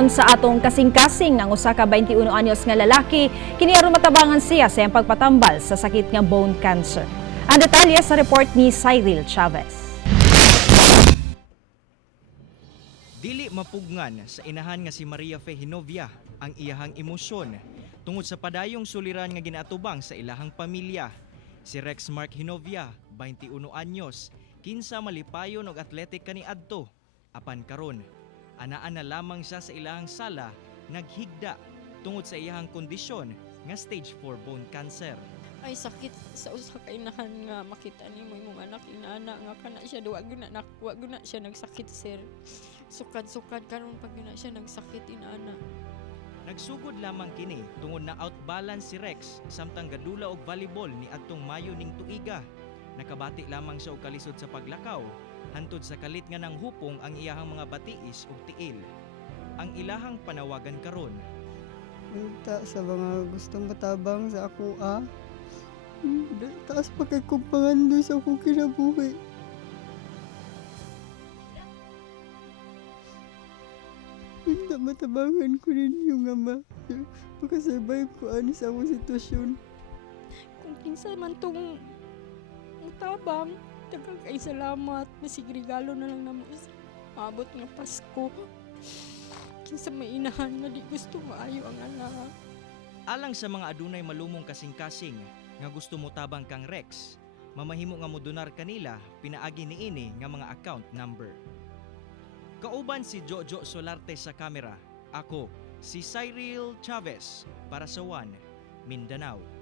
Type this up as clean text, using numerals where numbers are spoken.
impormasyon sa atong kasing-kasing ng usa ka 21 anyos nga lalaki kini aron matabangan siya sa iyang pagpatambal sa sakit nga bone cancer. Ang detalye sa report ni Cyril Chavez. Dili mapugnan sa inahan nga si Maria Fe Hinovia ang iyahang emosyon tungod sa padayong suliran nga ginatubang sa ilahang pamilya. Si Rex Mark Hinovia, 21 anyos, kinsa malipayon og athletic kaniadto. Apan karon, anaan na lamang siya sa ilahang sala naghigda tungod sa iyahang kondisyon nga stage 4 bone cancer. Ay sakit sa usa ka inahan nga makita nimo imong anak inaana nga kana siya wa gyud siya nagsakit sir. Sukad-sukad karon pag gyud siya nagsakit inaana. Nagsugod lamang kini tungod na outbalance si Rex samtang gadula og volleyball ni adtong Mayo ning tuiga. Nakabati lamang siya og kalisod sa paglakaw hantod sa kalit nga nang hupong ang iyahang mga batiis ug tiil. Ang ilahang panawagan karon, Unta sa mga gustong matabang sa ako, taas pa kay kong pangando sa akong kinabuhi. Unta matabangan ko ninyo nga makasurvive ko ani sa akong sitwasyon. Kung kinsa man tong mutabang, daghang kay salamat. Masig regalo na lang namo sa abot nga Pasko. Kinsa may inahan nga di gusto maayo ang anak. alang sa mga adunay malumong kasing-kasing nga gusto mo tabang kang Rex, mamahimo nga modonar kanila pinaagi niini nga mga account number. Kauban si Jojo Solarte sa kamera, ako si Cyril Chavez para sa One Mindanao.